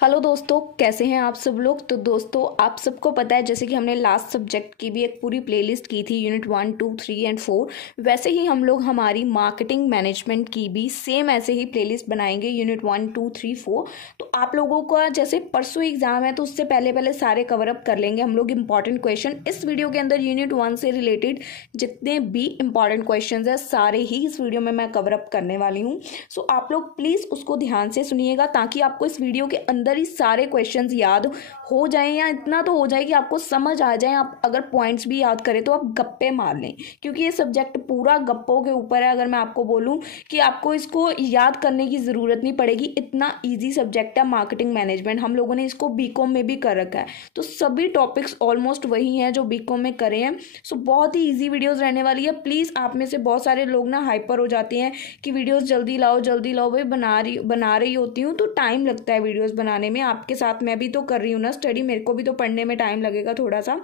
Hello दोस्तों, कैसे हैं आप सब लोग। तो दोस्तों, आप सबको पता है जैसे कि हमने लास्ट सब्जेक्ट की भी एक पूरी प्लेलिस्ट की थी, यूनिट 1, 2, 3 एंड 4। वैसे ही हम लोग हमारी मार्केटिंग मैनेजमेंट की भी सेम ऐसे ही प्लेलिस्ट बनाएंगे, यूनिट 1, 2, 3, 4। तो आप लोगों का जैसे परसों एग्जाम है तो उससे पहले पहले सारे कवर अप कर लेंगे हम लोग इंपॉर्टेंट क्वेश्चन। इस वीडियो के अंदर यूनिट 1 से रिलेटेड जितने भी इंपॉर्टेंट क्वेश्चन है सारे ही इस वीडियो में मैं कवर अप करने वाली हूँ। सो आप लोग प्लीज़ उसको ध्यान से सुनिएगा ताकि आपको इस वीडियो के अंदर ही सारे क्वेश्चंस याद हो जाएं, या इतना तो हो जाए कि आपको समझ आ जाए। आप अगर पॉइंट्स भी याद करें तो आप गप्पे मार लें, क्योंकि ये सब्जेक्ट पूरा गप्पों के ऊपर है। अगर मैं आपको बोलूं कि आपको इसको याद करने की ज़रूरत नहीं पड़ेगी, इतना ईजी सब्जेक्ट है मार्केटिंग मैनेजमेंट। हम लोगों ने इसको बीकॉम में भी कर रखा है, तो सभी टॉपिक्स ऑलमोस्ट वही हैं जो बीकॉम में करे हैं। सो बहुत ही ईजी वीडियोज़ रहने वाली है। प्लीज़, आप में से बहुत सारे लोग ना हाइपर हो जाते हैं कि वीडियोज़ जल्दी लाओ जल्दी लाओ। भाई बना रही होती हूँ तो टाइम लगता है वीडियोज़ बनाने में। आपके साथ मैं भी तो कर रही हूँ ना स्टडी, मेरे को भी तो पढ़ने में टाइम लगेगा थोड़ा सा।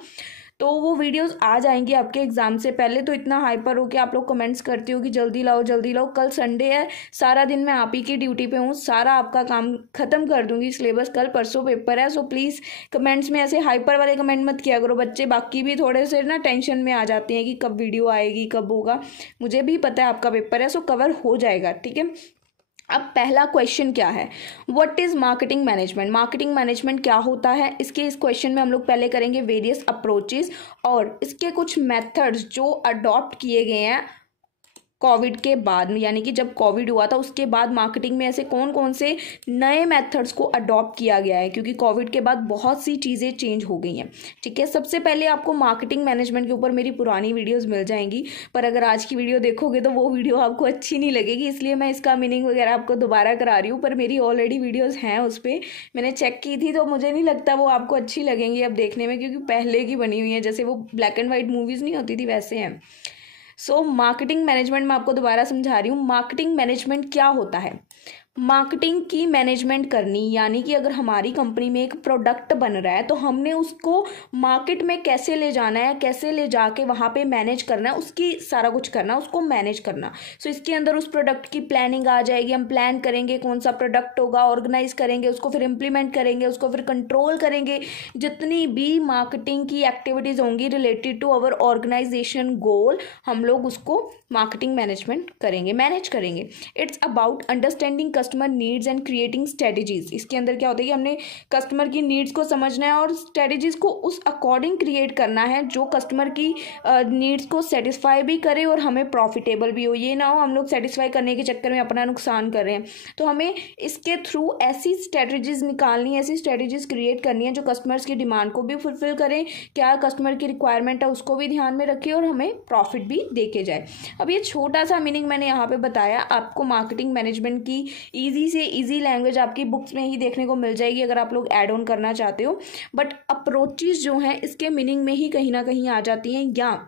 तो वो वीडियोस आ जाएंगी आपके एग्जाम से पहले। तो इतना हाइपर हो के आप लोग कमेंट्स करते हो कि जल्दी लाओ जल्दी लाओ। कल संडे है, सारा दिन मैं आप ही की ड्यूटी पे हूँ, सारा आपका काम खत्म कर दूंगी सिलेबस। कल परसों पेपर है। सो प्लीज़ कमेंट्स में ऐसे हाइपर वाले कमेंट मत किया करो बच्चे। बाकी भी थोड़े से ना टेंशन में आ जाते हैं कि कब वीडियो आएगी कब होगा। मुझे भी पता है आपका पेपर है, सो कवर हो जाएगा, ठीक है। अब पहला क्वेश्चन क्या है, what is marketing management. Marketing management क्या होता है, इसके इस क्वेश्चन में हम लोग पहले करेंगे वेरियस अप्रोचेस और इसके कुछ मेथड्स जो अडॉप्ट किए गए हैं कोविड के बाद में, यानी कि जब कोविड हुआ था उसके बाद मार्केटिंग में ऐसे कौन कौन से नए मेथड्स को अडॉप्ट किया गया है, क्योंकि कोविड के बाद बहुत सी चीज़ें चेंज हो गई हैं, ठीक है। सबसे पहले आपको मार्केटिंग मैनेजमेंट के ऊपर मेरी पुरानी वीडियोस मिल जाएंगी, पर अगर आज की वीडियो देखोगे तो वो वीडियो आपको अच्छी नहीं लगेगी, इसलिए मैं इसका मीनिंग वगैरह आपको दोबारा करा रही हूँ। पर मेरी ऑलरेडी वीडियोज़ हैं उस पर, मैंने चेक की थी, तो मुझे नहीं लगता वो आपको अच्छी लगेंगी अब देखने में, क्योंकि पहले की बनी हुई है, जैसे वो ब्लैक एंड वाइट मूवीज़ नहीं होती थी वैसे हैं। सो मार्केटिंग मैनेजमेंट मैं आपको दोबारा समझा रही हूँ। मार्केटिंग मैनेजमेंट क्या होता है, मार्केटिंग की मैनेजमेंट करनी, यानी कि अगर हमारी कंपनी में एक प्रोडक्ट बन रहा है तो हमने उसको मार्केट में कैसे ले जाना है, कैसे ले जाके वहाँ पे मैनेज करना है, उसकी सारा कुछ करना, उसको मैनेज करना। सो इसके अंदर उस प्रोडक्ट की प्लानिंग आ जाएगी। हम प्लान करेंगे कौन सा प्रोडक्ट होगा, ऑर्गेनाइज करेंगे उसको, फिर इम्प्लीमेंट करेंगे उसको, फिर कंट्रोल करेंगे। जितनी भी मार्केटिंग की एक्टिविटीज़ होंगी रिलेटेड टू अवर ऑर्गेनाइजेशन गोल, हम लोग उसको मार्केटिंग मैनेजमेंट करेंगे, मैनेज करेंगे। It's about understanding customer needs and creating strategies. इसके अंदर क्या होता है कि हमने कस्टमर की नीड्स को समझना है और स्ट्रेटजीज को उस अकॉर्डिंग क्रिएट करना है जो कस्टमर की नीड्स को सेटिस्फाई भी करे और हमें प्रॉफिटेबल भी हो। ये ना हो हम लोग सेटिस्फाई करने के चक्कर में अपना नुकसान कर रहे हैं। तो हमें इसके थ्रू ऐसी स्ट्रेटजीज निकालनी है, ऐसी स्ट्रेटजीज क्रिएट करनी है जो कस्टमर्स की डिमांड को भी फुलफिल करें, क्या कस्टमर की रिक्वायरमेंट है उसको भी ध्यान में रखे और हमें प्रॉफिट भी दे के जाए। अब ये छोटा सा मीनिंग मैंने यहाँ पे बताया। आपको मार्केटिंग मैनेजमेंट की ईजी से ईजी लैंग्वेज आपकी बुक्स में ही देखने को मिल जाएगी अगर आप लोग ऐड ऑन करना चाहते हो। बट अप्रोचेस जो हैं इसके मीनिंग में ही कहीं ना कहीं आ जाती हैं, या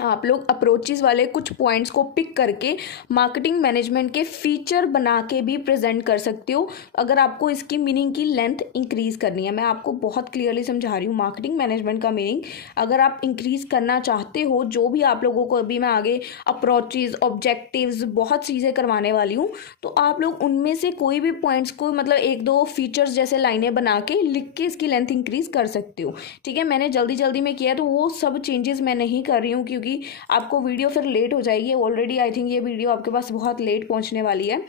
आप लोग अप्रोचेस वाले कुछ पॉइंट्स को पिक करके मार्केटिंग मैनेजमेंट के फीचर बना के भी प्रेजेंट कर सकते हो अगर आपको इसकी मीनिंग की लेंथ इंक्रीज करनी है। मैं आपको बहुत क्लियरली समझा रही हूँ मार्केटिंग मैनेजमेंट का मीनिंग। अगर आप इंक्रीज करना चाहते हो, जो भी आप लोगों को अभी मैं आगे अप्रोचेस, ऑब्जेक्टिव्स, बहुत चीज़ें करवाने वाली हूँ, तो आप लोग उनमें से कोई भी पॉइंट्स को मतलब एक दो फीचर्स जैसे लाइनें बना के लिख के इसकी लेंथ इंक्रीज कर सकते हो, ठीक है। मैंने जल्दी जल्दी में किया तो वो सब चेंजेस मैं नहीं कर रही हूँ, क्योंकि आपको वीडियो फिर लेट हो जाएगी। ऑलरेडी आई थिंक ये वीडियो आपके पास बहुत लेट पहुंचने वाली है।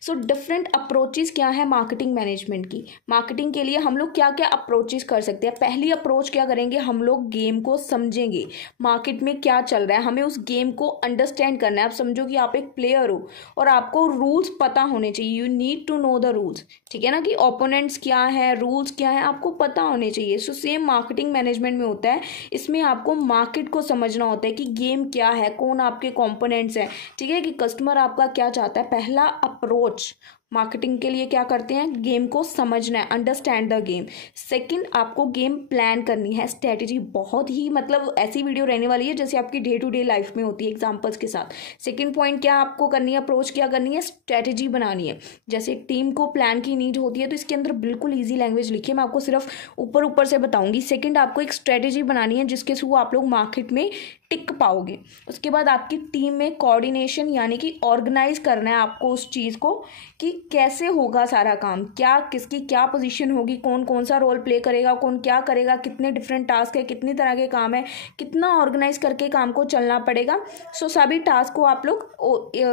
सो डिफरेंट अप्रोचेस क्या है मार्केटिंग मैनेजमेंट की। मार्केटिंग के लिए हम लोग क्या क्या अप्रोचेस कर सकते हैं। पहली अप्रोच क्या करेंगे, हम लोग गेम को समझेंगे, मार्केट में क्या चल रहा है, हमें उस गेम को अंडरस्टैंड करना है। आप समझो कि आप एक प्लेयर हो और आपको रूल्स पता होने चाहिए, you need to know the rules, ठीक है ना, कि ओपोनेंट्स क्या है, रूल्स क्या है, आपको पता होने चाहिए। सो सेम मार्केटिंग मैनेजमेंट में होता है, इसमें आपको मार्केट को समझना होता है कि गेम क्या है, कौन आपके कंपोनेंट्स हैं, ठीक है, कि कस्टमर आपका क्या चाहता है। पहला अप्रोच मार्केटिंग के लिए क्या करते हैं, गेम को समझना है, अंडरस्टैंड द गेम। सेकंड, आपको गेम प्लान करनी है, स्ट्रेटेजी। बहुत ही मतलब ऐसी वीडियो रहने वाली है जैसे आपकी डे टू डे लाइफ में होती है एग्जांपल्स के साथ। सेकंड पॉइंट क्या आपको करनी है, अप्रोच क्या करनी है, स्ट्रेटेजी बनानी है। जैसे एक टीम को प्लान की नीड होती है तो इसके अंदर बिल्कुल ईजी लैंग्वेज लिखिए, मैं आपको सिर्फ ऊपर ऊपर से बताऊंगी। सेकंड, आपको एक स्ट्रेटेजी बनानी है जिसके थ्रू आप लोग मार्केट में टिक पाओगे। उसके बाद आपकी टीम में कोऑर्डिनेशन यानी कि ऑर्गेनाइज करना है आपको उस चीज़ को कि कैसे होगा सारा काम, क्या किसकी क्या पोजीशन होगी, कौन कौन सा रोल प्ले करेगा, कौन क्या करेगा, कितने डिफरेंट टास्क है, कितनी तरह के काम है, कितना ऑर्गेनाइज करके काम को चलना पड़ेगा। सो सभी टास्क को आप लोग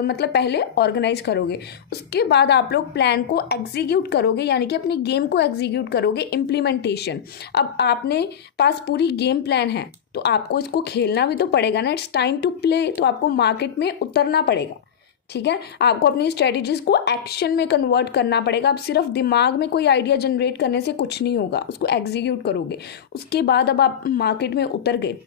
मतलब पहले ऑर्गेनाइज करोगे। उसके बाद आप लोग प्लान को एग्जीक्यूट करोगे यानी कि अपनी गेम को एग्जीक्यूट करोगे, इम्प्लीमेंटेशन। अब आपने पास पूरी गेम प्लान है तो आपको इसको खेलना भी तो पड़ेगा ना, इट्स टाइम टू प्ले। तो आपको मार्केट में उतरना पड़ेगा, ठीक है। आपको अपनी स्ट्रेटजीज को एक्शन में कन्वर्ट करना पड़ेगा। अब सिर्फ दिमाग में कोई आइडिया जनरेट करने से कुछ नहीं होगा, उसको एग्जीक्यूट करोगे। उसके बाद अब आप मार्केट में उतर गए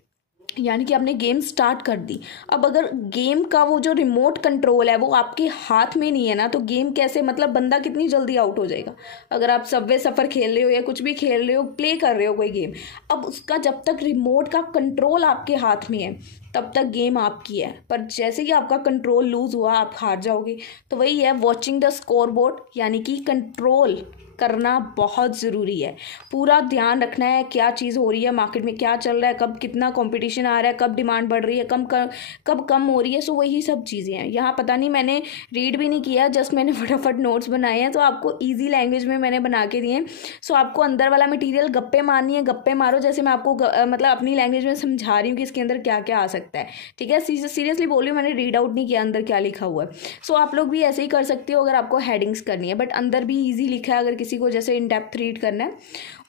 यानी कि आपने गेम स्टार्ट कर दी। अब अगर गेम का वो जो रिमोट कंट्रोल है वो आपके हाथ में नहीं है ना, तो गेम कैसे, मतलब बंदा कितनी जल्दी आउट हो जाएगा। अगर आप सबवे सफ़र खेल रहे हो या कुछ भी खेल रहे हो, प्ले कर रहे हो कोई गेम, अब उसका जब तक रिमोट का कंट्रोल आपके हाथ में है तब तक गेम आपकी है। पर जैसे ही आपका कंट्रोल लूज हुआ आप हार जाओगे। तो वही है वॉचिंग द स्कोर बोर्ड, यानी कि कंट्रोल करना बहुत ज़रूरी है। पूरा ध्यान रखना है क्या चीज़ हो रही है, मार्केट में क्या चल रहा है, कब कितना कंपटीशन आ रहा है, कब डिमांड बढ़ रही है, कब कम हो रही है। सो वही सब चीज़ें हैं। यहाँ पता नहीं, मैंने रीड भी नहीं किया, जस्ट मैंने फटाफट नोट्स बनाए हैं। तो आपको ईजी लैंग्वेज में मैंने बना के दिए हैं। सो आपको अंदर वाला मटीरियल गप्पे मारनी है, गप्पे मारो। जैसे मैं आपको मतलब अपनी लैंग्वेज में समझा रही हूँ कि इसके अंदर क्या क्या आ सकता है, ठीक है। सीरियसली बोल रही हूँ, मैंने रीड आउट नहीं किया अंदर क्या लिखा हुआ है। सो आप लोग भी ऐसे ही कर सकते हो अगर आपको हेडिंग्स करनी है, बट अंदर भी ईजी लिखा है अगर किसी को जैसे इन डेप्थ रीड करना है।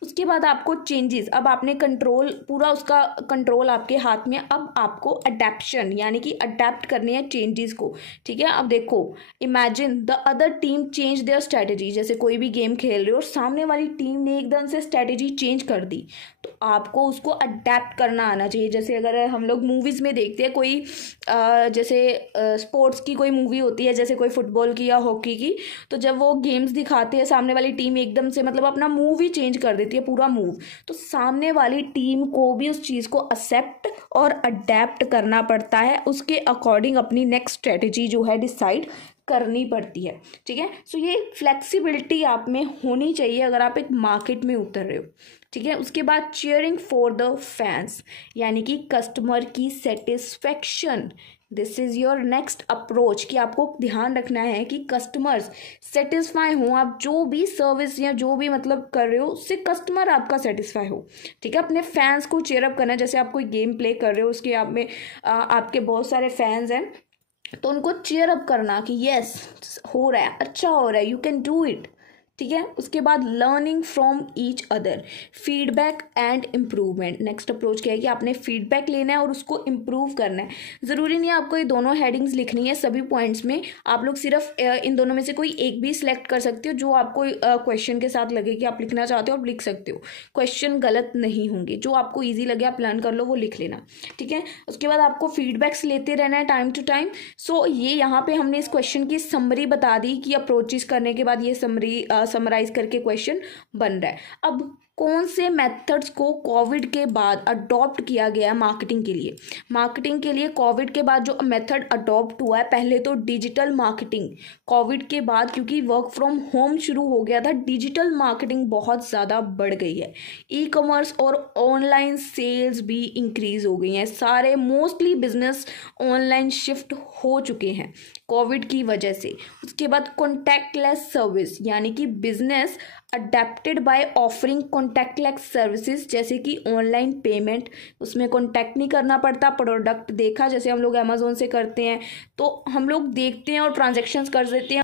उसके बाद आपको चेंजेस, अब आपने कंट्रोल पूरा उसका कंट्रोल आपके हाथ में। अब आपको अडेप्शन यानी कि अडेप्ट करनी है चेंजेस को, ठीक है। अब देखो, imagine the other team change their strategy. जैसे कोई भी गेम खेल रहे हो और सामने वाली टीम ने एकदम से स्ट्रेटेजी चेंज कर दी, तो आपको उसको अडेप्ट करना आना चाहिए। जैसे अगर हम लोग मूवीज़ में देखते हैं कोई जैसे स्पोर्ट्स की कोई मूवी होती है, जैसे कोई फुटबॉल की या हॉकी की, तो जब वो गेम्स दिखाते हैं सामने वाली टीम एकदम से मतलब अपना मूव ही चेंज कर देती है, पूरा मूव। तो सामने वाली टीम को भी उस चीज़ को एक्सेप्ट और अडेप्ट करना पड़ता है, उसके अकॉर्डिंग अपनी नेक्स्ट स्ट्रेटेजी जो है डिसाइड करनी पड़ती है, ठीक है। सो ये फ्लेक्सिबिलिटी आप में होनी चाहिए अगर आप एक मार्केट में उतर रहे हो, ठीक है। उसके बाद चीयरिंग फॉर द फैंस यानी कि कस्टमर की satisfaction. This is your next approach कि आपको ध्यान रखना है कि कस्टमर्स सेटिस्फाई हों। आप जो भी सर्विस या जो भी मतलब कर रहे हो उससे कस्टमर आपका सेटिस्फाई हो, ठीक है। अपने फैंस को चेयरअप करना है। जैसे आप कोई गेम प्ले कर रहे हो, उसके आप में आपके बहुत सारे फैंस हैं, तो उनको चीयर अप करना कि यस हो रहा है, अच्छा हो रहा है, यू कैन डू इट, ठीक है। उसके बाद learning from each other, feedback and improvement. Next approach क्या है कि आपने फीडबैक लेना है और उसको इम्प्रूव करना है। ज़रूरी नहीं है आपको ये दोनों हेडिंग्स लिखनी है सभी पॉइंट्स में, आप लोग सिर्फ इन दोनों में से कोई एक भी सिलेक्ट कर सकते हो जो आपको क्वेश्चन के साथ लगे कि आप लिखना चाहते हो, आप लिख सकते हो। क्वेश्चन गलत नहीं होंगे, जो आपको ईजी लगे आप लर्न कर लो, वो लिख लेना, ठीक है। उसके बाद आपको फीडबैक्स लेते रहना है टाइम टू टाइम। सो ये यहाँ पे हमने इस क्वेश्चन की समरी बता दी कि अप्रोचेस करने के बाद ये समरी समराइज करके क्वेश्चन बन रहा है। अब कौन से मेथड्स को कोविड के बाद अडॉप्ट किया गया मार्केटिंग के लिए। मार्केटिंग के लिए कोविड के बाद जो मेथड अडॉप्ट हुआ है, पहले तो डिजिटल मार्केटिंग। कोविड के बाद क्योंकि वर्क फ्रॉम होम शुरू हो गया था, डिजिटल मार्केटिंग बहुत ज़्यादा बढ़ गई है। ई कॉमर्स और ऑनलाइन सेल्स भी इंक्रीज हो गई हैं। सारे मोस्टली बिजनेस ऑनलाइन शिफ्ट हो चुके हैं कोविड की वजह से। उसके बाद कॉन्टैक्टलेस सर्विस यानी कि business adapted by offering contactless services, जैसे कि ऑनलाइन पेमेंट, उसमें कॉन्टैक्ट नहीं करना पड़ता। प्रोडक्ट देखा जैसे हम लोग अमेजोन से करते हैं, तो हम लोग देखते हैं और ट्रांजैक्शंस कर देते हैं,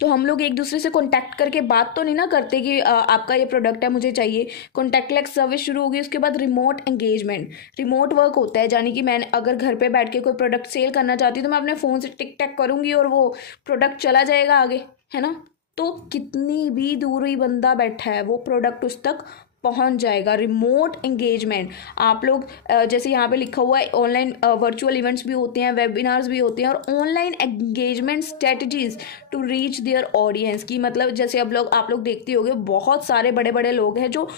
तो हम लोग एक दूसरे से कॉन्टैक्ट करके बात तो नहीं ना करते कि आपका ये प्रोडक्ट है मुझे चाहिए। कॉन्टैक्टलेस सर्विस शुरू होगी। उसके बाद रिमोट एंगेजमेंट, रिमोट वर्क होता है, यानी कि मैं अगर घर पे बैठ के कोई प्रोडक्ट सेल करना चाहती हूँ तो मैं अपने फ़ोन से टिक टैक करूँगी और वो प्रोडक्ट चला जाएगा आगे, है ना। तो कितनी भी दूरी बंदा बैठा है वो प्रोडक्ट उस तक पहुंच जाएगा। रिमोट एंगेजमेंट, आप लोग जैसे यहाँ पे लिखा हुआ है ऑनलाइन वर्चुअल इवेंट्स भी होते हैं, वेबिनार्स भी होते हैं, और online engagement strategies to reach their audience की, मतलब जैसे अब लोग आप लोग देखते होंगे बहुत सारे बड़े बड़े लोग हैं जो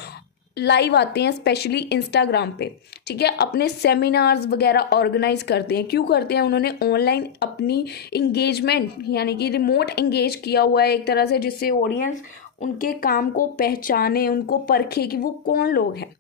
लाइव आते हैं, स्पेशली इंस्टाग्राम पे, ठीक है, अपने सेमिनार्स वगैरह ऑर्गेनाइज करते हैं। क्यों करते हैं? उन्होंने ऑनलाइन अपनी इंगेजमेंट यानी कि रिमोट एंगेज किया हुआ है एक तरह से, जिससे ऑडियंस उनके काम को पहचाने, उनको परखे कि वो कौन लोग हैं।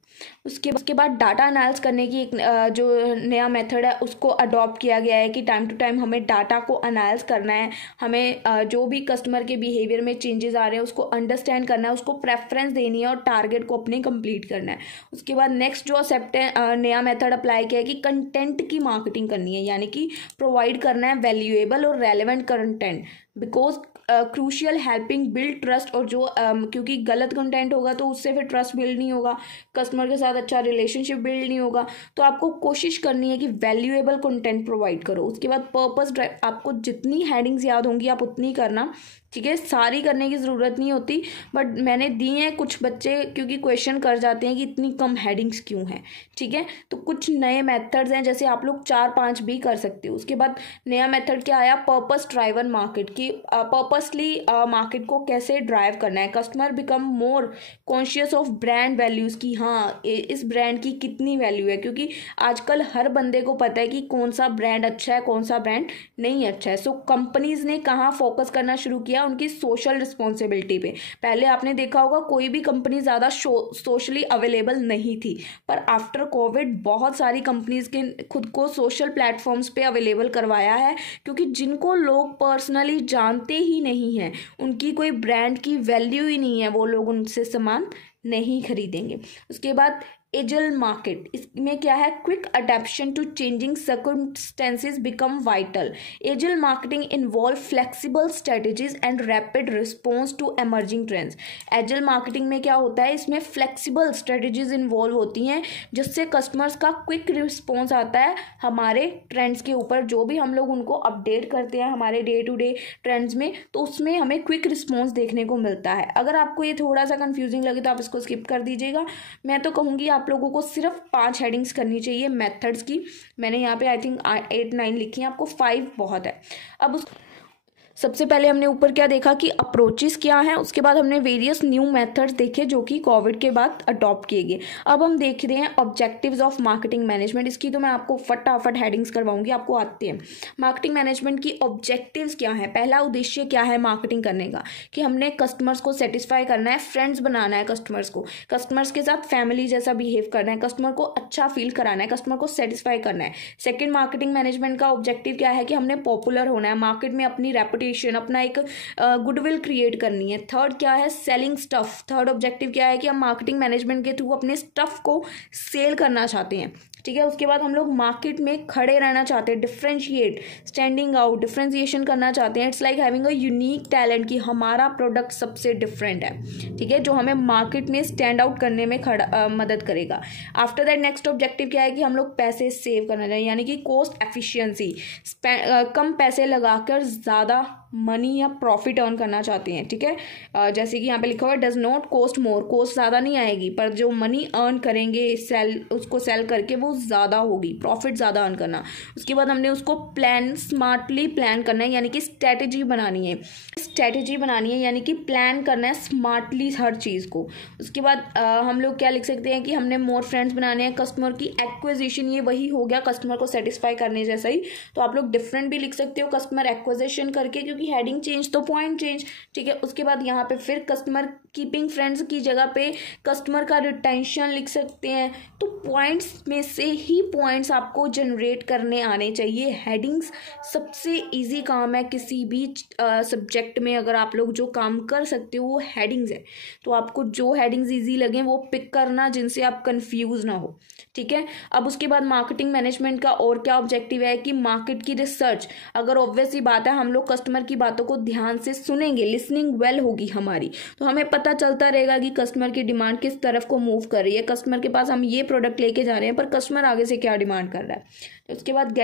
उसके बाद डाटा एनालिसिस करने की एक जो नया मेथड है उसको अडॉप्ट किया गया है कि टाइम टू टाइम हमें डाटा को एनालिसिस करना है, हमें जो भी कस्टमर के बिहेवियर में चेंजेस आ रहे हैं उसको अंडरस्टैंड करना है, उसको प्रेफरेंस देनी है और टारगेट को अपने कंप्लीट करना है। उसके बाद नेक्स्ट जो नया मेथड अप्लाई किया है कि कंटेंट की मार्केटिंग करनी है, यानी कि प्रोवाइड करना है वैल्यूएबल और relevant content because crucial helping build trust. और जो क्योंकि गलत कंटेंट होगा तो उससे फिर ट्रस्ट बिल्ड नहीं होगा, कस्टमर के साथ अच्छा रिलेशनशिप बिल्ड नहीं होगा। तो आपको कोशिश करनी है कि वैल्यूएबल कंटेंट प्रोवाइड करो। उसके बाद पर्पस ड्राइव, आपको जितनी हेडिंग्स याद होंगी आप उतनी करना, ठीक है, सारी करने की ज़रूरत नहीं होती, बट मैंने दी हैं। कुछ बच्चे क्योंकि क्वेश्चन कर जाते हैं कि इतनी कम हेडिंग्स क्यों हैं, ठीक है, तो कुछ नए मेथड्स हैं जैसे आप लोग 4-5 भी कर सकते हो। उसके बाद नया मेथड क्या आया, पर्पस ड्राइवन मार्केट की पर्पसली मार्केट को कैसे ड्राइव करना है। Customer become more conscious of brand values की हाँ इस ब्रांड की कितनी वैल्यू है, क्योंकि आजकल हर बंदे को पता है कि कौन सा ब्रांड अच्छा है कौन सा ब्रांड नहीं अच्छा है। सो कंपनीज ने कहाँ फोकस करना शुरू किया, उनकी सोशल रिस्पॉन्सिबिलिटी पे। पहले आपने देखा होगा कोई भी कंपनी ज़्यादा सोशली अवेलेबल नहीं थी, पर आफ्टर कोविड बहुत सारी कंपनीज के खुद को सोशल प्लेटफॉर्म्स पे अवेलेबल करवाया है, क्योंकि जिनको लोग पर्सनली जानते ही नहीं हैं, उनकी कोई ब्रांड की वैल्यू ही नहीं है, वो लोग उनसे सामान नहीं खरीदेंगे। उसके बाद एजिल मार्केट, इसमें क्या है, quick adaption to changing circumstances become vital. Agile marketing involve flexible strategies and rapid response to emerging trends. Agile marketing में क्या होता है, इसमें फ्लेक्सिबल स्ट्रेटजीज इन्वॉल्व होती हैं जिससे कस्टमर्स का क्विक रिस्पॉन्स आता है हमारे ट्रेंड्स के ऊपर। जो भी हम लोग उनको अपडेट करते हैं हमारे डे टू डे ट्रेंड्स में, तो उसमें हमें क्विक रिस्पॉन्स देखने को मिलता है। अगर आपको ये थोड़ा सा कंफ्यूजिंग लगे तो आप इसको स्किप कर दीजिएगा। मैं तो कहूँगी आप लोगों को सिर्फ 5 हेडिंग्स करनी चाहिए मेथड्स की। मैंने यहाँ पे आई थिंक 8-9 लिखी हैं, आपको 5 बहुत है। अब सबसे पहले हमने ऊपर क्या देखा कि अप्रोचेस क्या हैं, उसके बाद हमने वेरियस न्यू मेथड्स देखे जो कि कोविड के बाद अडॉप्ट किए गए। अब हम देख रहे हैं ऑब्जेक्टिव्स ऑफ मार्केटिंग मैनेजमेंट। इसकी तो मैं आपको फटाफट हेडिंग्स करवाऊंगी, आपको आते हैं। मार्केटिंग मैनेजमेंट की ऑब्जेक्टिव्स क्या है, पहला उद्देश्य क्या है मार्केटिंग करने का, कि हमने कस्टमर्स को सेटिस्फाई करना है, फ्रेंड्स बनाना है कस्टमर्स को, कस्टमर्स के साथ फैमिली जैसा बिहेव करना है, कस्टमर को अच्छा फील कराना है, कस्टमर को सेटिस्फाई करना है। सेकेंड, मार्केटिंग मैनेजमेंट का ऑब्जेक्टिव क्या है कि हमने पॉपुलर होना है, मार्केट में अपनी रेपुटेशन अपना एक गुडविल क्रिएट करनी है। थर्ड क्या है, सेलिंग स्टफ। थर्ड ऑब्जेक्टिव क्या है कि हम मार्केटिंग मैनेजमेंट के थ्रू अपने स्टफ को सेल करना चाहते हैं, ठीक है। उसके बाद हम लोग मार्केट में खड़े रहना चाहते हैं, डिफ्रेंशिएट, स्टैंडिंग आउट, डिफ्रेंशिएशन करना चाहते हैं। It's like having a unique talent कि हमारा प्रोडक्ट सबसे डिफरेंट है, ठीक है, जो हमें मार्केट में स्टैंड आउट करने में मदद करेगा। आफ्टर दैट नेक्स्ट ऑब्जेक्टिव क्या है कि हम लोग पैसे सेव करना चाहिए, यानी कि कॉस्ट एफिशिएंसी, कम पैसे लगाकर ज़्यादा मनी या प्रॉफिट अर्न करना चाहते हैं, ठीक है। जैसे कि यहाँ पे लिखा हुआ है does not cost more, cost ज़्यादा नहीं आएगी पर जो मनी अर्न करेंगे उसको सेल करके वो ज़्यादा होगी, प्रॉफिट ज़्यादा अर्न करना। उसके बाद हमने उसको प्लान, स्मार्टली प्लान करना है, यानी कि स्ट्रैटेजी बनानी है, यानी कि प्लान करना है स्मार्टली हर चीज़ को। उसके बाद हम लोग क्या लिख सकते हैं कि हमने मोर फ्रेंड्स बनाने हैं, कस्टमर की एक्विजिशन, ये वही हो गया कस्टमर को सेटिस्फाई करने जैसा ही, तो आप लोग डिफरेंट भी लिख सकते हो कस्टमर एक्विजिशन करके, क्योंकि हेडिंग चेंज तो पॉइंट चेंज, ठीक है। उसके बाद यहाँ पे फिर कस्टमर कीपिंग फ्रेंड्स की जगह पे कस्टमर का रिटेंशन लिख सकते हैं। तो पॉइंट्स में से ही पॉइंट्स आपको जनरेट करने आने चाहिए। हेडिंग्स सबसे इजी काम है किसी भी सब्जेक्ट में, अगर आप लोग जो काम कर सकते हो वो हेडिंग्स है। तो आपको जो हेडिंग्स इजी लगे वो पिक करना, जिनसे आप कंफ्यूज ना हो, ठीक है। अब उसके बाद मार्केटिंग मैनेजमेंट का और क्या ऑब्जेक्टिव है कि मार्केट की रिसर्च। अगर ऑब्वियस ही बात है हम लोग कस्टमर की बातों को ध्यान से सुनेंगे, लिसनिंग वेल होगी हमारी, तो हमें पता चलता रहेगा कि कस्टमर की डिमांड किस तरफ को मूव कर रही है। कस्टमर के पास हम ये प्रोडक्ट लेके जा रहे हैं पर कस्टमर आगे से क्या डिमांड कर रहा है। उसके बाद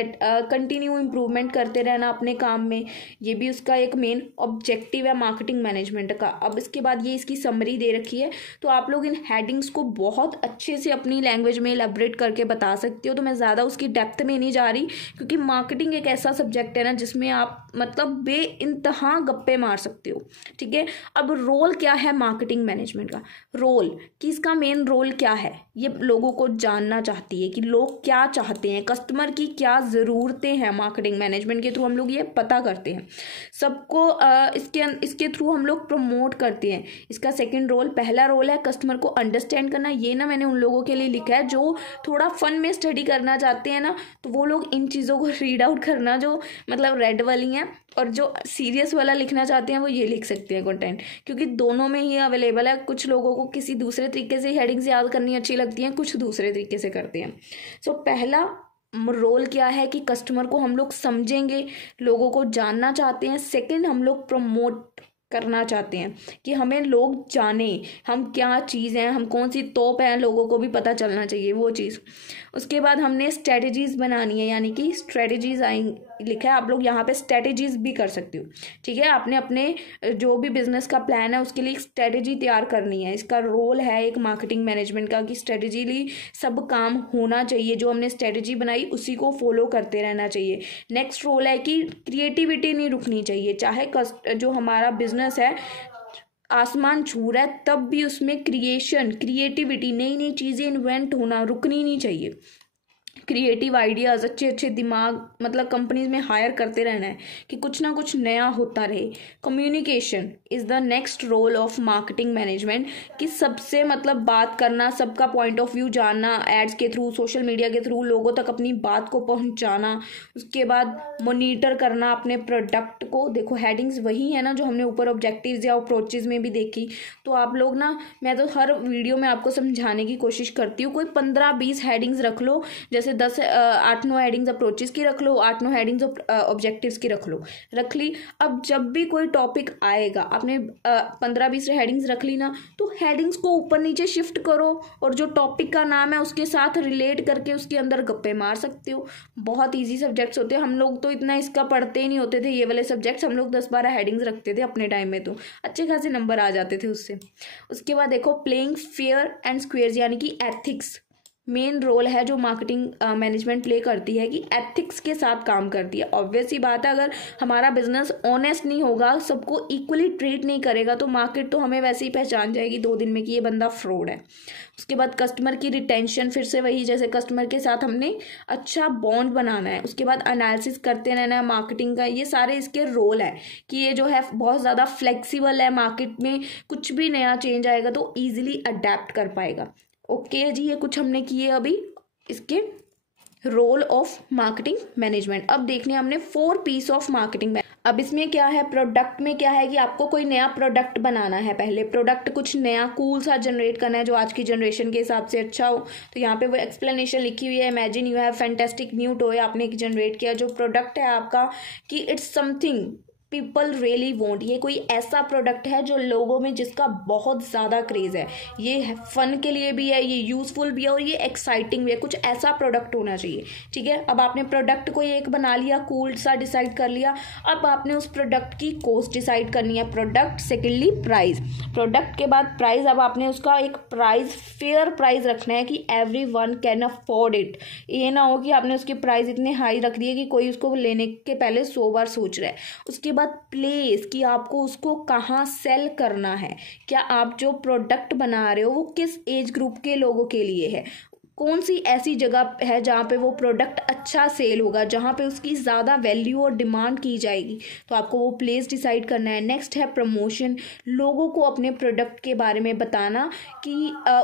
कंटिन्यू इम्प्रूवमेंट करते रहना अपने काम में, ये भी उसका एक मेन ऑब्जेक्टिव है मार्केटिंग मैनेजमेंट का। अब इसके बाद ये इसकी समरी दे रखी है, तो आप लोग इन हेडिंग्स को बहुत अच्छे से अपनी लैंग्वेज में एलैबोरेट करके बता सकते हो। तो मैं ज़्यादा उसकी डेप्थ में नहीं जा रही, क्योंकि मार्केटिंग एक ऐसा सब्जेक्ट है ना जिसमें आप मतलब बेइंतहा गप्पे मार सकते हो, ठीक है। अब रोल क्या है मार्केटिंग मैनेजमेंट का, रोल कि इसका मेन रोल क्या है, ये लोगों को जानना चाहती है कि लोग क्या चाहते हैं, कस्टमर कस्टमर की क्या ज़रूरतें हैं, मार्केटिंग मैनेजमेंट के थ्रू हम लोग ये पता करते हैं, सबको इसके थ्रू हम लोग प्रमोट करते हैं। इसका सेकंड रोल, पहला रोल है कस्टमर को अंडरस्टैंड करना। ये ना मैंने उन लोगों के लिए लिखा है जो थोड़ा फन में स्टडी करना चाहते हैं ना, तो वो लोग इन चीज़ों को रीड आउट करना, जो मतलब रेड वाली हैं, और जो सीरियस वाला लिखना चाहते हैं वो ये लिख सकते हैं कंटेंट, क्योंकि दोनों में ही अवेलेबल है। कुछ लोगों को किसी दूसरे तरीके से हेडिंग्स याद करनी अच्छी लगती हैं, कुछ दूसरे तरीके से करते हैं। सो पहला रोल क्या है कि कस्टमर को हम लोग समझेंगे, लोगों को जानना चाहते हैं। सेकंड, हम लोग प्रमोट करना चाहते हैं कि हमें लोग जाने हम क्या चीज़ हैं, हम कौन सी तोप हैं, लोगों को भी पता चलना चाहिए वो चीज़। उसके बाद हमने स्ट्रेटजीज़ बनानी है, यानी कि स्ट्रेटजीज़ लिखा है, आप लोग यहाँ पे स्ट्रेटजीज़ भी कर सकते हो, ठीक है। आपने अपने जो भी बिजनेस का प्लान है उसके लिए एक स्ट्रेटजी तैयार करनी है। इसका रोल है एक मार्केटिंग मैनेजमेंट का कि स्ट्रेटजीली सब काम होना चाहिए, जो हमने स्ट्रेटजी बनाई उसी को फॉलो करते रहना चाहिए। नेक्स्ट रोल है कि क्रिएटिविटी नहीं रुकनी चाहिए, चाहे जो हमारा बिजनेस है आसमान छू रहा है तब भी उसमें क्रिएटिविटी, नई नई चीज़ें इन्वेंट होना रुकनी नहीं चाहिए। क्रिएटिव आइडियाज़, अच्छे अच्छे दिमाग मतलब कंपनीज में हायर करते रहना है कि कुछ ना कुछ नया होता रहे। Communication is the next role of marketing management, कि सबसे मतलब बात करना, सबका पॉइंट ऑफ व्यू जानना, एड्स के थ्रू, सोशल मीडिया के थ्रू लोगों तक अपनी बात को पहुंचाना। उसके बाद मॉनिटर करना अपने प्रोडक्ट को। देखो हेडिंग्स वही है ना जो हमने ऊपर ऑब्जेक्टिव्स या अप्रोचेज में भी देखी। तो आप लोग ना, मैं तो हर वीडियो में आपको समझाने की कोशिश करती हूँ, कोई 15-20 हेडिंग्स रख लो, जैसे 8-9 हेडिंग्स अप्रोचेस की रख लो, 8-9 हेडिंग्स ऑब्जेक्टिव्स की रख ली। अब जब भी कोई टॉपिक आएगा, आपने 15-20 हेडिंग्स रख ली ना, तो हेडिंग्स को ऊपर नीचे शिफ्ट करो और जो टॉपिक का नाम है उसके साथ रिलेट करके उसके अंदर गप्पे मार सकते हो। बहुत ईजी सब्जेक्ट्स होते हैं। हम लोग तो इतना इसका पढ़ते ही नहीं होते थे, ये वाले सब्जेक्ट्स। हम लोग 10-12 हेडिंग्स रखते थे अपने टाइम में, तो अच्छे खासे नंबर आ जाते थे उससे। उसके बाद देखो प्लेइंग फेयर एंड स्क्वेयर्स, यानी कि एथिक्स मेन रोल है जो मार्केटिंग मैनेजमेंट प्ले करती है, कि एथिक्स के साथ काम करती है। ऑब्वियस ही बात है, अगर हमारा बिजनेस ऑनेस्ट नहीं होगा, सबको इक्वली ट्रीट नहीं करेगा, तो मार्केट तो हमें वैसे ही पहचान जाएगी 2 दिन में कि ये बंदा फ्रॉड है। उसके बाद कस्टमर की रिटेंशन, फिर से वही, जैसे कस्टमर के साथ हमने अच्छा बॉन्ड बनाना है। उसके बाद एनालिसिस करते रहना है मार्केटिंग का। ये सारे इसके रोल है कि ये जो है बहुत ज़्यादा फ्लेक्सिबल है, मार्केट में कुछ भी नया चेंज आएगा तो ईजिली अडेप्ट कर पाएगा। ओके जी, ये कुछ हमने किए अभी इसके रोल ऑफ मार्केटिंग मैनेजमेंट। अब देखने हमने 4 पीस ऑफ मार्केटिंग। अब इसमें क्या है, प्रोडक्ट में क्या है कि आपको कोई नया प्रोडक्ट बनाना है। पहले प्रोडक्ट कुछ नया कूल सा जनरेट करना है जो आज की जनरेशन के हिसाब से अच्छा हो। तो यहाँ पे वो एक्सप्लेनेशन लिखी हुई है, imagine you have fantastic new toy. आपने एक जनरेट किया जो प्रोडक्ट है आपका, कि it's something people really want. ये कोई ऐसा प्रोडक्ट है जो लोगों में जिसका बहुत ज़्यादा क्रेज़ है। ये फन के लिए भी है, ये यूज़फुल भी है और ये एक्साइटिंग भी है। कुछ ऐसा प्रोडक्ट होना चाहिए, ठीक है। अब आपने प्रोडक्ट को एक बना लिया, कूल सा डिसाइड कर लिया। अब आपने उस प्रोडक्ट की कॉस्ट डिसाइड करनी है। Product, secondly price. प्रोडक्ट के बाद प्राइस। अब आपने उसका एक प्राइस, फेयर प्राइस रखना है कि एवरीवन कैन अफोर्ड इट। ये ना हो कि आपने उसकी प्राइस इतने हाई रख दी है कि कोई उसको लेने के पहले 100 बार सोच रहा है। उसके प्लेस, कि आपको उसको कहाँ सेल करना है। क्या आप जो प्रोडक्ट बना रहे हो वो किस एज ग्रुप के लोगों के लिए है, कौन सी ऐसी जगह है जहाँ पे वो प्रोडक्ट अच्छा सेल होगा, जहाँ पे उसकी ज़्यादा वैल्यू और डिमांड की जाएगी। तो आपको वो प्लेस डिसाइड करना है। नेक्स्ट है प्रमोशन, लोगों को अपने प्रोडक्ट के बारे में बताना कि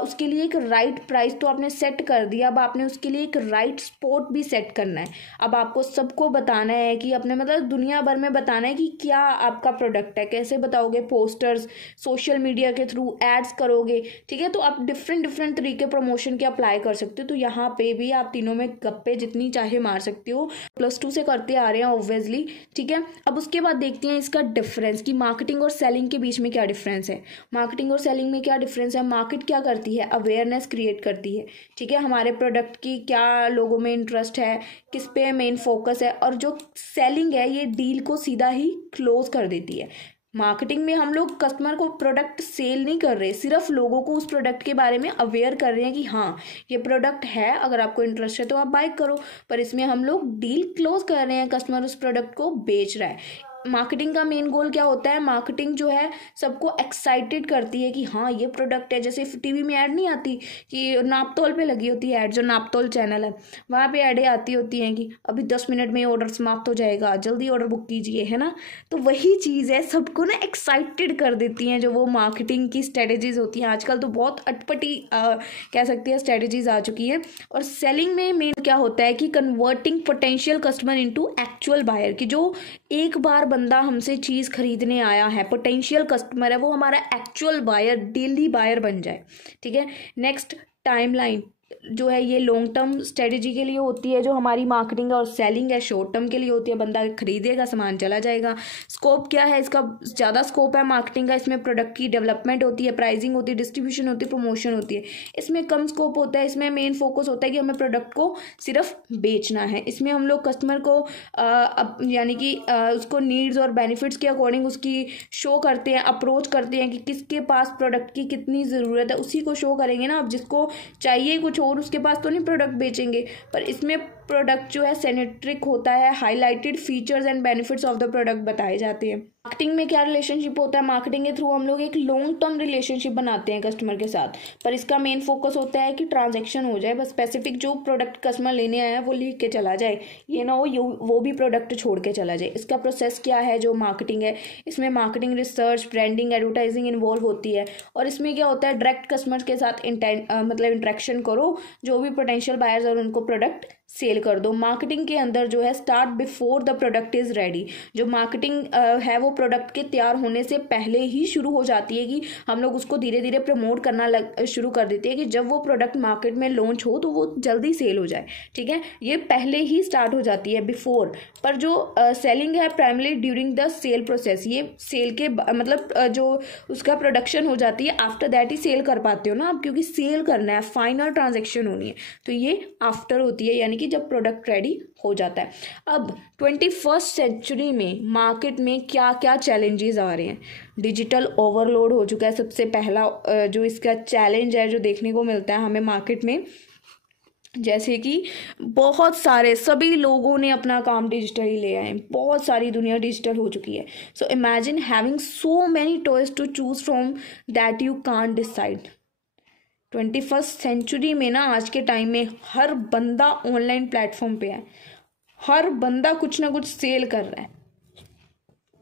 उसके लिए एक राइट प्राइस तो आपने सेट कर दिया। अब आपने उसके लिए एक राइट स्पॉट भी सेट करना है। अब आपको सबको बताना है कि अपने मतलब दुनिया भर में बताना है कि क्या आपका प्रोडक्ट है। कैसे बताओगे, पोस्टर्स, सोशल मीडिया के थ्रू, एड्स करोगे, ठीक है। तो आप डिफरेंट तरीके प्रमोशन के अप्लाई कर सकते। तो यहाँ पे भी आप तीनों में गप्पे जितनी चाहे मार सकते हो। +2 से करते आ रहे हैं ऑब्वियसली, ठीक है। अब उसके बाद देखते हैं इसका डिफरेंस, कि मार्केटिंग और सेलिंग के बीच में क्या डिफरेंस है। मार्केटिंग और सेलिंग में क्या डिफरेंस है। मार्केट क्या करती है, अवेयरनेस क्रिएट करती है, ठीक है। हमारे प्रोडक्ट की क्या लोगों में इंटरेस्ट है, किस पे मेन फोकस है। और जो सेलिंग है ये डील को सीधा ही क्लोज कर देती है। मार्केटिंग में हम लोग कस्टमर को प्रोडक्ट सेल नहीं कर रहे, सिर्फ लोगों को उस प्रोडक्ट के बारे में अवेयर कर रहे हैं कि हाँ ये प्रोडक्ट है, अगर आपको इंटरेस्ट है तो आप बाय करो। पर इसमें हम लोग डील क्लोज कर रहे हैं, कस्टमर उस प्रोडक्ट को बेच रहा है। मार्केटिंग का मेन गोल क्या होता है, मार्केटिंग जो है सबको एक्साइटेड करती है कि हाँ ये प्रोडक्ट है। जैसे टीवी में ऐड नहीं आती कि नापतोल पे लगी होती है ऐड, जो नापतोल चैनल है वहाँ पे ऐडें आती होती हैं कि अभी 10 मिनट में ऑर्डर समाप्त हो जाएगा, जल्दी ऑर्डर बुक कीजिए, है ना। तो वही चीज़ है, सबको ना एक्साइटेड कर देती हैं जो वो मार्केटिंग की स्ट्रेटेजीज होती हैं। आजकल तो बहुत अटपटी कह सकती है स्ट्रेटेजीज आ चुकी है। और सेलिंग में मेन क्या होता है कि converting potential customer into actual buyer, कि जो एक बार बंदा हमसे चीज़ खरीदने आया है, पोटेंशियल कस्टमर है, वो हमारा एक्चुअल बायर, डेली बायर बन जाए। ठीक है। नेक्स्ट, टाइमलाइन जो है ये लॉन्ग टर्म स्ट्रेटेजी के लिए होती है जो हमारी मार्केटिंग और सेलिंग है, शॉर्ट टर्म के लिए होती है, बंदा खरीदेगा सामान चला जाएगा। स्कोप क्या है इसका, ज़्यादा स्कोप है मार्केटिंग का, इसमें प्रोडक्ट की डेवलपमेंट होती है, प्राइसिंग होती है, डिस्ट्रीब्यूशन होती है, प्रमोशन होती है। इसमें कम स्कोप होता है, इसमें मेन फोकस होता है कि हमें प्रोडक्ट को सिर्फ बेचना है। इसमें हम लोग कस्टमर को यानी कि उसको नीड्स और बेनिफिट्स के अकॉर्डिंग उसकी शो करते हैं, अप्रोच करते हैं कि किसके पास प्रोडक्ट की कितनी ज़रूरत है, उसी को शो करेंगे ना। अब जिसको चाहिए कुछ और उसके पास तो नहीं प्रोडक्ट बेचेंगे। पर इसमें प्रोडक्ट जो है सेनेट्रिक होता है, highlighted features and benefits of the product बताए जाते हैं। मार्केटिंग में क्या रिलेशनशिप होता है, मार्केटिंग के थ्रू हम लोग एक लॉन्ग टर्म रिलेशनशिप बनाते हैं कस्टमर के साथ, पर इसका मेन फोकस होता है कि ट्रांजैक्शन हो जाए, बस स्पेसिफिक जो प्रोडक्ट कस्टमर लेने आया है वो लिख के चला जाए, ये ना हो वो भी प्रोडक्ट छोड़ के चला जाए। इसका प्रोसेस क्या है जो मार्केटिंग है, इसमें marketing research, branding, advertising involve होती है। और इसमें क्या होता है, डायरेक्ट कस्टमर के साथ मतलब इंटरेक्शन करो, जो भी पोटेंशियल बायर्स और उनको प्रोडक्ट सेल कर दो। मार्केटिंग के अंदर जो है start before the product is ready, जो मार्केटिंग है वो प्रोडक्ट के तैयार होने से पहले ही शुरू हो जाती है कि हम लोग उसको धीरे धीरे प्रमोट करना शुरू कर देते हैं कि जब वो प्रोडक्ट मार्केट में लॉन्च हो तो वो जल्दी सेल हो जाए। ठीक है, ये पहले ही स्टार्ट हो जाती है, बिफोर। पर जो सेलिंग है primary during the sale process, ये सेल के मतलब जो उसका प्रोडक्शन हो जाती है आफ्टर दैट ही सेल कर पाते हो ना आप, क्योंकि सेल करना है, फाइनल ट्रांजेक्शन होनी है, तो ये आफ्टर होती है, यानी कि जब प्रोडक्ट रेडी हो जाता है। अब 21st सेंचुरी में मार्केट में क्या क्या चैलेंजेस आ रहे हैं। डिजिटल ओवरलोड हो चुका है, सबसे पहला जो इसका चैलेंज है जो देखने को मिलता है हमें मार्केट में, जैसे कि बहुत सारे सभी लोगों ने अपना काम डिजिटल ही ले आए, बहुत सारी दुनिया डिजिटल हो चुकी है। So imagine having so many toys to choose from that you can't decide. 21st century में ना, आज के टाइम में हर बंदा ऑनलाइन प्लेटफॉर्म पे है, हर बंदा कुछ ना कुछ सेल कर रहा है।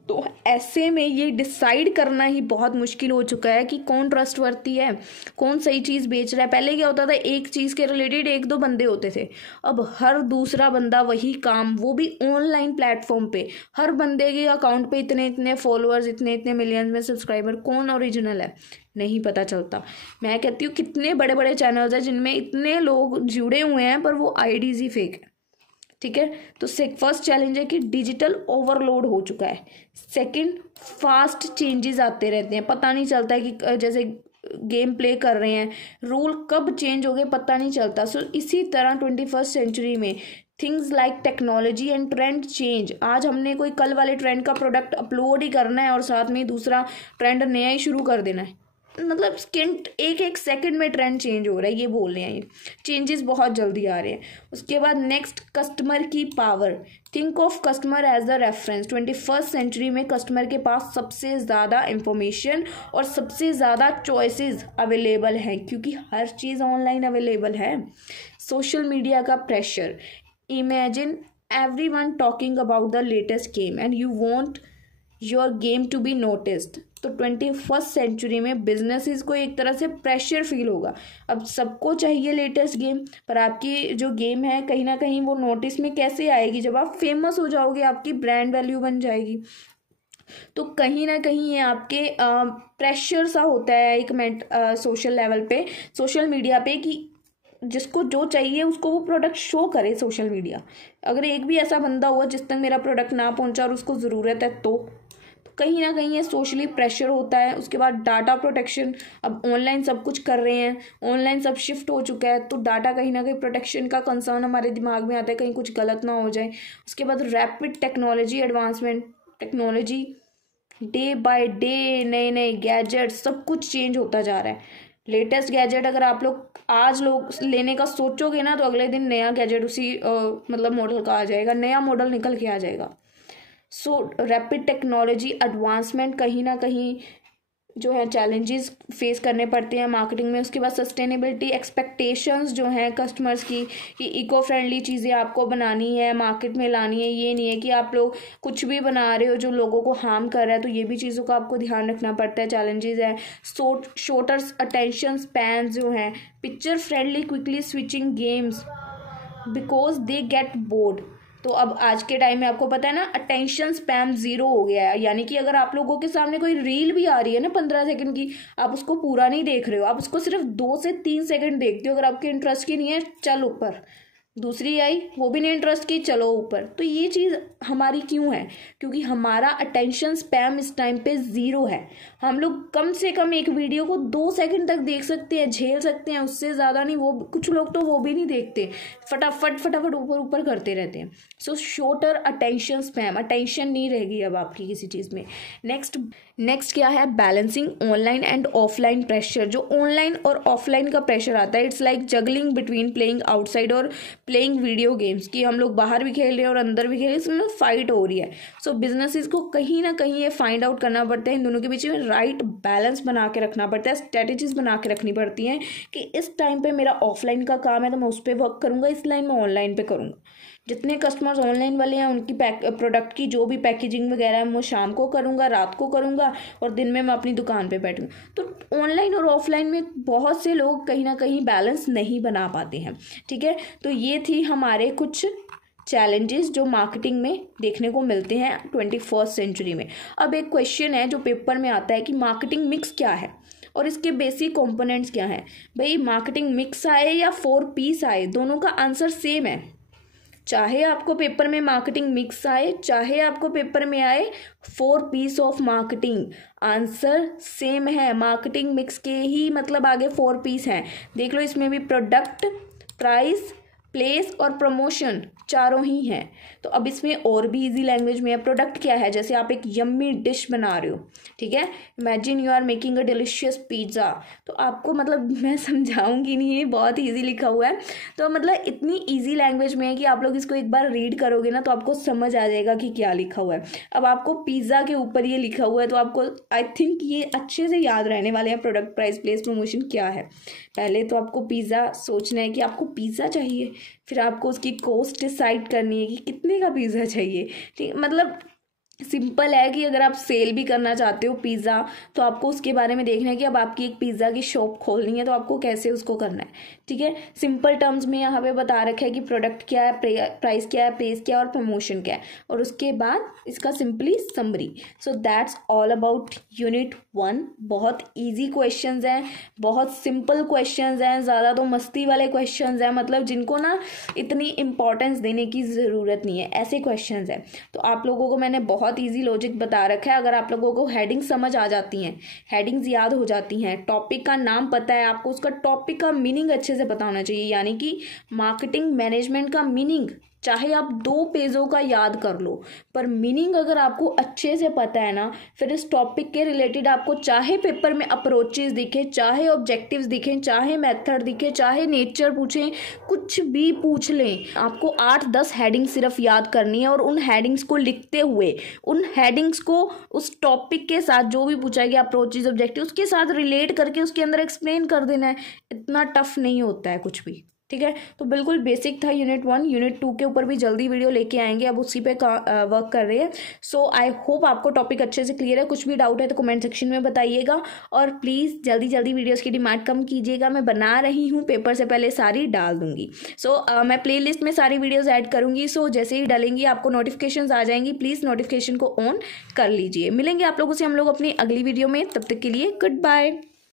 तो ऐसे में ये डिसाइड करना ही बहुत मुश्किल हो चुका है कि कौन ट्रस्टवर्दी है, कौन सही चीज़ बेच रहा है। पहले क्या होता था, एक चीज़ के रिलेटेड एक दो बंदे होते थे, अब हर दूसरा बंदा वही काम, वो भी ऑनलाइन प्लेटफॉर्म पे, हर बंदे के अकाउंट पे इतने इतने फॉलोअर्स, इतने इतने मिलियंस में सब्सक्राइबर, कौन ओरिजिनल है नहीं पता चलता। मैं कहती हूँ कितने बड़े बड़े चैनल्स हैं जिनमें इतने लोग जुड़े हुए हैं पर वो आईडीज ही फेक है। ठीक है, तो फर्स्ट चैलेंज है कि डिजिटल ओवरलोड हो चुका है। सेकंड, फास्ट चेंजेस आते रहते हैं, पता नहीं चलता है कि जैसे गेम प्ले कर रहे हैं, रूल कब चेंज हो गए पता नहीं चलता। सो इसी तरह 21st सेंचुरी में things like technology and trend change, आज हमने कोई कल वाले ट्रेंड का प्रोडक्ट अपलोड ही करना है और साथ में दूसरा ट्रेंड नया ही शुरू कर देना है, मतलब एक एक सेकंड में ट्रेंड चेंज हो रहा है, ये बोल रहे हैं। ये चेंजेस बहुत जल्दी आ रहे हैं। उसके बाद नेक्स्ट, कस्टमर की power. Think of customer as the reference. 21st century में कस्टमर के पास सबसे ज़्यादा इंफॉर्मेशन और सबसे ज़्यादा चॉइसेस अवेलेबल हैं, क्योंकि हर चीज़ ऑनलाइन अवेलेबल है। सोशल मीडिया का प्रेशर। Imagine everyone talking about the latest game and you want your game to be noticed. तो 21st सेंचुरी में बिजनेसेस को एक तरह से प्रेशर फील होगा। अब सबको चाहिए लेटेस्ट गेम, पर आपकी जो गेम है कहीं ना कहीं वो नोटिस में कैसे आएगी, जब आप फेमस हो जाओगे, आपकी ब्रांड वैल्यू बन जाएगी। तो कहीं ना कहीं ये आपके प्रेशर सा होता है एक सोशल लेवल पे, सोशल मीडिया पे, कि जिसको जो चाहिए उसको वो प्रोडक्ट शो करे सोशल मीडिया। अगर एक भी ऐसा बंदा हुआ जिस तक मेरा प्रोडक्ट ना पहुंचा और उसको ज़रूरत है तो कहीं ना कहीं ये सोशली प्रेशर होता है। उसके बाद डाटा प्रोटेक्शन, अब ऑनलाइन सब कुछ कर रहे हैं, ऑनलाइन सब शिफ्ट हो चुका है, तो डाटा कहीं ना कहीं प्रोटेक्शन का कंसर्न हमारे दिमाग में आता है, कहीं कुछ गलत ना हो जाए। उसके बाद rapid technology advancement, technology day by day, नए नए गैजेट, सब कुछ चेंज होता जा रहा है। लेटेस्ट गैजेट अगर आप लोग आज लेने का सोचोगे ना, तो अगले दिन नया गैजेट उसी मतलब मॉडल का आ जाएगा, नया मॉडल निकल के आ जाएगा। सो रैपिड टेक्नोलॉजी एडवांसमेंट कहीं ना कहीं जो है चैलेंजेस फेस करने पड़ते हैं मार्केटिंग में। उसके बाद सस्टेनेबिलिटी एक्सपेक्टेशंस जो हैं कस्टमर्स की कि इको फ्रेंडली चीज़ें आपको बनानी है, मार्केट में लानी है। ये नहीं है कि आप लोग कुछ भी बना रहे हो जो लोगों को हार्म कर रहा है, तो ये भी चीज़ों का आपको ध्यान रखना पड़ता है। चैलेंजेस है शॉर्टर अटेंशन स्पैन जो है, picture friendly quickly switching games because they get bored. तो अब आज के टाइम में आपको पता है ना, अटेंशन स्पैम 0 हो गया है। यानी कि अगर आप लोगों के सामने कोई रील भी आ रही है ना 15 सेकंड की, आप उसको पूरा नहीं देख रहे हो, आप उसको सिर्फ 2 से 3 सेकंड देखते हो। अगर आपके इंटरेस्ट की नहीं है, चल ऊपर। दूसरी आई, वो भी नहीं इंटरेस्ट की, चलो ऊपर। तो ये चीज़ हमारी क्यों है? क्योंकि हमारा अटेंशन स्पैम इस टाइम पे 0 है। हम लोग कम से कम एक वीडियो को 2 सेकंड तक देख सकते हैं, झेल सकते हैं, उससे ज़्यादा नहीं। वो कुछ लोग तो वो भी नहीं देखते, फटाफट फटाफट ऊपर ऊपर करते रहते हैं। सो शॉर्टर अटेंशन स्पैम, अटेंशन नहीं रहेगी अब आपकी किसी चीज़ में। नेक्स्ट क्या है? Balancing online and offline pressure. जो ऑनलाइन और ऑफलाइन का प्रेशर आता है, it's like juggling between playing outside और प्लेइंग वीडियो गेम्स, कि हम लोग बाहर भी खेल रहे हैं और अंदर भी खेल रहे हैं, इसमें फाइट हो रही है। सो बिजनेसेस को कहीं ना कहीं ये फाइंड आउट करना पड़ता है, इन दोनों के बीच में राइट बैलेंस बना के रखना पड़ता है, स्ट्रेटेजीज बना के रखनी पड़ती हैं कि इस टाइम पे मेरा ऑफलाइन का काम है तो मैं उस पर वर्क करूंगा, इस लाइन में ऑनलाइन पे करूंगा। जितने कस्टमर्स ऑनलाइन वाले हैं उनकी प्रोडक्ट की जो भी पैकेजिंग वगैरह है वो शाम को करूंगा, रात को करूंगा, और दिन में मैं अपनी दुकान पे बैठूँ। तो ऑनलाइन और ऑफलाइन में बहुत से लोग कहीं ना कहीं बैलेंस नहीं बना पाते हैं। ठीक है, तो ये थी हमारे कुछ चैलेंजेस जो मार्केटिंग में देखने को मिलते हैं 21st सेंचुरी में। अब एक क्वेश्चन है जो पेपर में आता है कि मार्केटिंग मिक्स क्या है और इसके बेसिक कंपोनेंट्स क्या हैं। भाई मार्केटिंग मिक्स आए या 4 पीस आए, दोनों का आंसर सेम है। चाहे आपको पेपर में मार्केटिंग मिक्स आए, चाहे आपको पेपर में आए 4 piece of marketing, answer same है। मार्केटिंग मिक्स के ही मतलब आगे 4 पीस हैं। देख लो, इसमें भी प्रोडक्ट, प्राइस, प्लेस और प्रमोशन चारों ही हैं। तो अब इसमें और भी इजी लैंग्वेज में है। प्रोडक्ट क्या है? जैसे आप एक यम्मी डिश बना रहे हो, ठीक है, imagine you are making a delicious pizza. तो आपको मतलब मैं समझाऊंगी नहीं, ये बहुत इजी लिखा हुआ है। तो मतलब इतनी इजी लैंग्वेज में है कि आप लोग इसको एक बार रीड करोगे ना तो आपको समझ आ जाएगा कि क्या लिखा हुआ है। अब आपको पिज़्ज़ा के ऊपर ये लिखा हुआ है तो आपको आई थिंक ये अच्छे से याद रहने वाले हैं। प्रोडक्ट, प्राइस, प्लेस, प्रमोशन क्या है। पहले तो आपको पिज़्ज़ा सोचना है कि आपको पिज़्ज़ा चाहिए, फिर आपको उसकी कॉस्ट डिसाइड करनी है कि कितने का पिज़्ज़ा चाहिए। ठीक, मतलब सिंपल है कि अगर आप सेल भी करना चाहते हो पिज़्ज़ा तो आपको उसके बारे में देखना है कि अब आपकी एक पिज़्ज़ा की शॉप खोलनी है तो आपको कैसे उसको करना है। ठीक है, सिंपल टर्म्स में यहाँ पे बता रखा है कि प्रोडक्ट क्या है, प्राइस क्या है, प्लेस क्या है और प्रमोशन क्या है, और उसके बाद इसका simply summary. So that's all about unit 1। बहुत ईजी क्वेश्चंस हैं, बहुत सिंपल क्वेश्चंस हैं, ज़्यादा तो मस्ती वाले क्वेश्चंस हैं, मतलब जिनको ना इतनी इंपॉर्टेंस देने की ज़रूरत नहीं है, ऐसे क्वेश्चंस हैं। तो आप लोगों को मैंने बहुत इजी लॉजिक बता रखा है। अगर आप लोगों को हेडिंग समझ आ जाती हैं, हेडिंग्स याद हो जाती हैं, टॉपिक का नाम पता है आपको, उसका टॉपिक का मीनिंग अच्छे से पता होना चाहिए। यानी कि मार्केटिंग मैनेजमेंट का मीनिंग चाहे आप 2 पेजों का याद कर लो, पर मीनिंग अगर आपको अच्छे से पता है ना, फिर इस टॉपिक के रिलेटेड आपको चाहे पेपर में अप्रोचेस दिखे, चाहे ऑब्जेक्टिव्स दिखें, चाहे मेथड दिखे, चाहे नेचर पूछें, कुछ भी पूछ लें, आपको 8-10 हेडिंग सिर्फ याद करनी है और उन हेडिंग्स को लिखते हुए, उन हेडिंग्स को उस टॉपिक के साथ जो भी पूछा गया अप्रोचेस, ऑब्जेक्टिव, उसके साथ रिलेट करके उसके अंदर एक्सप्लेन कर देना है। इतना टफ नहीं होता है कुछ भी। ठीक है, तो बिल्कुल बेसिक था यूनिट 1। यूनिट 2 के ऊपर भी जल्दी वीडियो लेके आएंगे, अब उसी पे वर्क कर रहे हैं। सो आई होप आपको टॉपिक अच्छे से क्लियर है। कुछ भी डाउट है तो कमेंट सेक्शन में बताइएगा, और प्लीज़ जल्दी जल्दी वीडियोस की डिमांड कम कीजिएगा। मैं बना रही हूँ, पेपर से पहले सारी डाल दूंगी। मैं प्ले लिस्ट में सारी वीडियोज़ ऐड करूँगी। जैसे ही डालेंगी आपको नोटिफिकेशन आ जाएंगी, प्लीज़ नोटिफिकेशन को ऑन कर लीजिए। मिलेंगे आप लोगों से हम लोग अपनी अगली वीडियो में, तब तक के लिए गुड बाय।